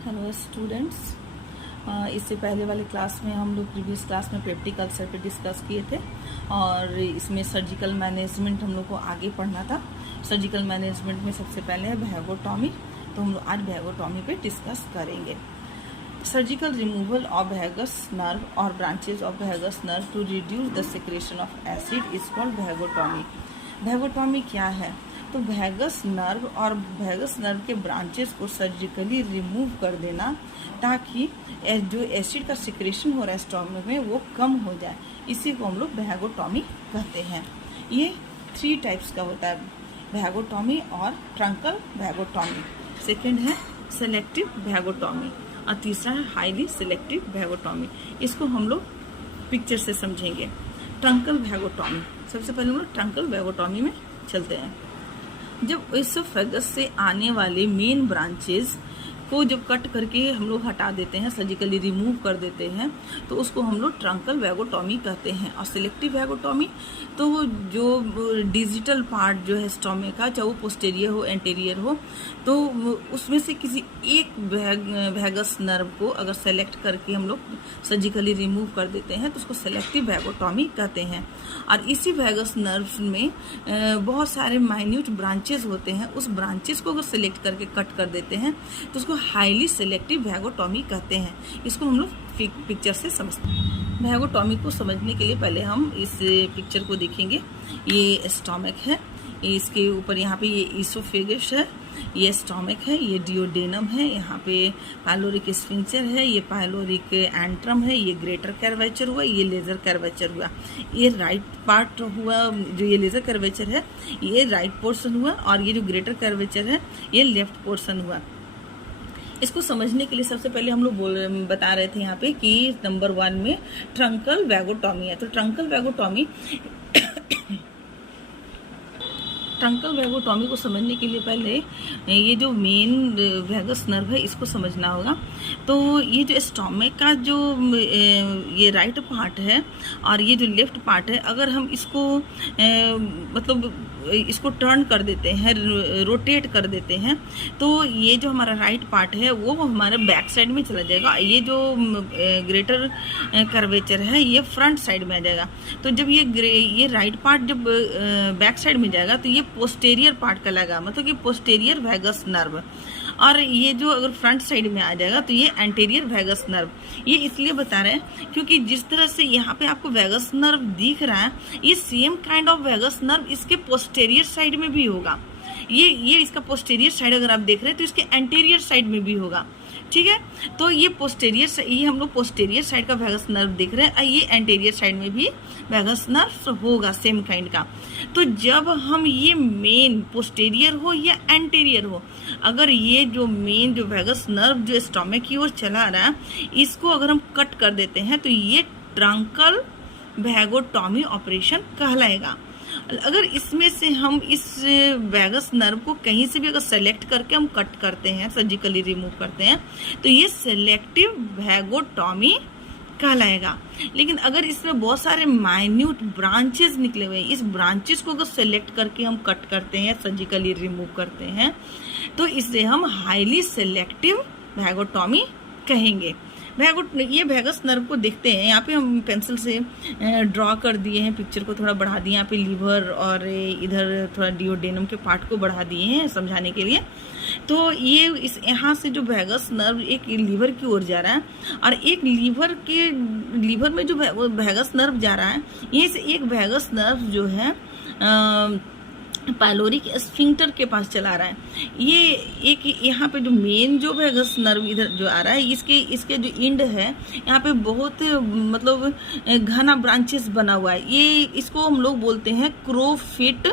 Hello students, इससे पहले वाले क्लास में हम लोग प्रीवियस क्लास में पेप्टिक अल्सर पे डिस्कस किए थे और इसमें सर्जिकल मैनेजमेंट हम लोग को आगे पढ़ना था। सर्जिकल मैनेजमेंट में सबसे पहले है वैगोटॉमी, तो हम लोग आज वैगोटॉमी पे डिस्कस करेंगे। Surgical removal of vagus nerve और branches of vagus nerve to reduce the secretion of acid is called vagotomy. Vagotomy क्या है? तो वैगस नर्व और वैगस नर्व के ब्रांचेस को सर्जिकली रिमूव कर देना ताकि जो एसिड का सिक्रेशन हो रहा है स्टोमक में वो कम हो जाए, इसी को हम लोग वैगोटॉमी कहते हैं। ये 3 टाइप्स का होता है, वैगोटॉमी और ट्रंकल वैगोटॉमी। सेकंड है सेलेक्टिव वैगोटॉमी और तीसरा है हाईली सेलेक्टिव वैगोटॉमी। इसको हम लोग पिक्चर से समझेंगे। ट्रंकल वैगोटॉमी, सबसे पहले हम लोग ट्रंकल वैगोटॉमी में चलते हैं। जब इसोफेगस से आने वाले मेन ब्रांचेस को जब कट करके हम लोग हटा देते हैं, सर्जिकली रिमूव कर देते हैं, तो उसको हम लोग ट्रंकल वैगोटॉमी कहते हैं। और सिलेक्टिव वैगोटॉमी तो जो डिजिटल पार्ट जो है स्टोमक का, चाहे वो पोस्टीरियर हो एंटीरियर हो, तो उसमें से किसी एक वैगस नर्व को अगर सेलेक्ट करके हम लोग सर्जिकली रिमूव कर देते हैं तो उसको सेलेक्टिव वैगोटॉमी कहते हैं। और इसी वैगस नर्व में बहुत सारे माइन्यूट ब्रांचेस होते हैं, उस ब्रांचेस को अगर सेलेक्ट करके कट कर देते हैं तो उसको हाईली सेलेक्टिव वैगोटॉमी कहते हैं। इसको हम लोग पिक्चर से समझते हैं। वैगोटॉमी को समझने के लिए पहले हम इस पिक्चर को देखेंगे। ये स्टोमक है, इसके ऊपर यहाँ पे ये इसोफेगस है, ये स्टोमक है, ये डियोडेनम है, यहाँ पे पायलोरिक स्फिंक्टर है, ये पायलोरिक एंट्रम है, ये ग्रेटर कर्वेचर हुआ, ये लेजर कर्वेचर हुआ। ये राइट पार्ट हुआ, जो ये लेजर कर्वेचर है ये राइट पोर्शन हुआ और ये जो ग्रेटर कर्वेचर है ये लेफ्ट पोर्शन हुआ। इसको समझने के लिए सबसे पहले हम लोग बता रहे थे यहाँ पे कि नंबर 1 में ट्रंकल वैगोटॉमी है। तो ट्रंकल वैगोटॉमी को समझने के लिए पहले ये जो मेन वैगस नर्व है इसको समझना होगा। तो ये जो स्टोमक का जो ये राइट पार्ट है और ये जो लेफ्ट पार्ट है, अगर हम इसको मतलब इसको टर्न कर देते हैं, रोटेट कर देते हैं, तो ये जो हमारा राइट पार्ट है वो हमारे बैक साइड में चला जाएगा। ये जो ग्रेटर कर्वेचर है ये फ्रंट साइड में आ जाएगा। तो जब ये राइट पार्ट जब बैक साइड में जाएगा तो ये पोस्टीरियर पार्ट कहलाएगा, मतलब कि पोस्टीरियर वैगस नर्व। और ये जो अगर फ्रंट साइड में आ जाएगा तो ये एंटीरियर वैगस नर्व। ये इसलिए बता रहे हैं क्योंकि जिस तरह से यहाँ पे आपको वैगस नर्व दिख रहा है, ये same kind of vagus nerve इसके पोस्टीरियर साइड में भी होगा। ये इसका पोस्टीरियर साइड अगर आप देख रहे हैं तो इसके एंटीरियर साइड में भी होगा, ठीक है। तो ये हम लोग पोस्टीरियर साइड का वैगस नर्व देख रहे हैं, ये एंटीरियर साइड में भी वैगस नर्व होगा सेम काइंड का। तो जब हम ये मेन पोस्टीरियर हो या एंटीरियर हो, अगर ये जो मेन जो वैगस नर्व जो स्टोमक की ओर चला रहा है, इसको अगर हम कट कर देते हैं तो ये ट्रंकल वैगोटॉमी ऑपरेशन कहलाएगा। अगर इसमें से हम इस वैगस नर्व को कहीं से भी अगर सेलेक्ट करके हम कट करते हैं, सर्जिकली रिमूव करते हैं, तो ये सेलेक्टिव वैगोटॉमी कहलाएगा। लेकिन अगर इसमें बहुत सारे माइन्यूट ब्रांचेस निकले हुए हैं, इस ब्रांचेस को अगर सेलेक्ट करके हम कट करते हैं, सर्जिकली रिमूव करते हैं, तो इसे हम हाईली सेलेक्टिव वैगोटॉमी कहेंगे। ये वैगस नर्व को देखते हैं, यहाँ पे हम पेंसिल से ड्रॉ कर दिए हैं, पिक्चर को थोड़ा बढ़ा दिए, यहाँ पे लीवर और इधर थोड़ा डियोडेनम के पार्ट को बढ़ा दिए हैं समझाने के लिए। तो ये यहाँ से जो वैगस नर्व एक लीवर की ओर जा रहा है और एक लीवर में जो वैगस नर्व जा रहा है, यहीं से एक वैगस नर्व जो है पायलोरिक स्फिंक्टर के पास चला रहा है। ये एक यहाँ पे जो मेन जो वैगस नर्व इधर जो आ रहा है, इसके जो इंड है यहाँ पे बहुत मतलब घना ब्रांचेस बना हुआ है। ये इसको हम लोग बोलते हैं क्रोफिट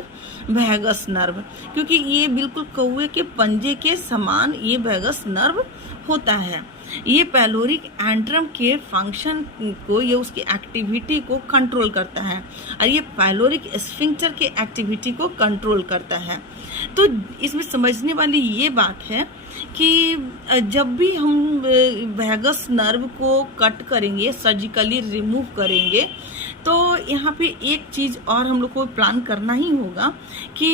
वैगस नर्व, क्योंकि ये बिल्कुल कौवे के पंजे के समान ये वैगस नर्व होता है। ये पायलोरिक एंट्रम के फंक्शन को, ये उसकी एक्टिविटी को कंट्रोल करता है और ये पायलोरिक स्फिंक्टर के एक्टिविटी को कंट्रोल करता है। तो इसमें समझने वाली ये बात है कि जब भी हम वैगस नर्व को कट करेंगे, सर्जिकली रिमूव करेंगे, तो यहाँ पे एक चीज़ और हम लोग को प्लान करना ही होगा कि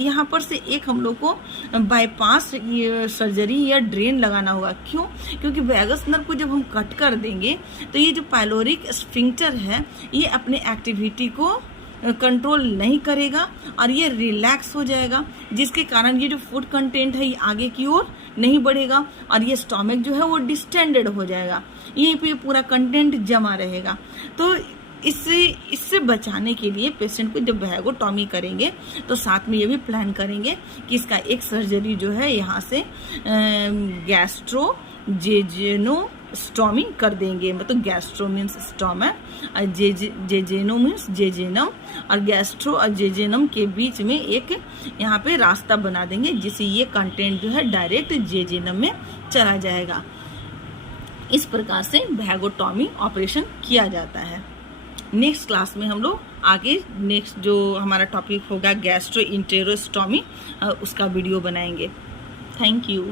यहाँ पर से एक हम लोग को बाईपास ये सर्जरी या ड्रेन लगाना होगा। क्यों? क्योंकि वैगस नर्व को जब हम कट कर देंगे तो ये जो पाइलोरिक स्फिंक्टर है ये अपने एक्टिविटी को कंट्रोल नहीं करेगा और ये रिलैक्स हो जाएगा, जिसके कारण ये जो फूड कंटेंट है ये आगे की ओर नहीं बढ़ेगा और ये स्टोमक जो है वो डिस्टेंडेड हो जाएगा, यहीं पे पूरा कंटेंट जमा रहेगा। तो इससे बचाने के लिए पेशेंट को जब वैगोटॉमी करेंगे तो साथ में ये भी प्लान करेंगे कि इसका एक सर्जरी जो है यहाँ से गैस्ट्रो जेजेनोस्टॉमी कर देंगे। मतलब गैस्ट्रो मीन्स स्टोमक और जेजेनो मीन्स जेजेनम, और गैस्ट्रो और जेजेनम के बीच में एक यहाँ पे रास्ता बना देंगे जिससे ये कंटेंट जो है डायरेक्ट जेजेनम में चला जाएगा। इस प्रकार से वैगोटॉमी ऑपरेशन किया जाता है। नेक्स्ट क्लास में हम लोग आगे नेक्स्ट जो हमारा टॉपिक होगा गैस्ट्रोइंटेरोस्टॉमी उसका वीडियो बनाएंगे। Thank you.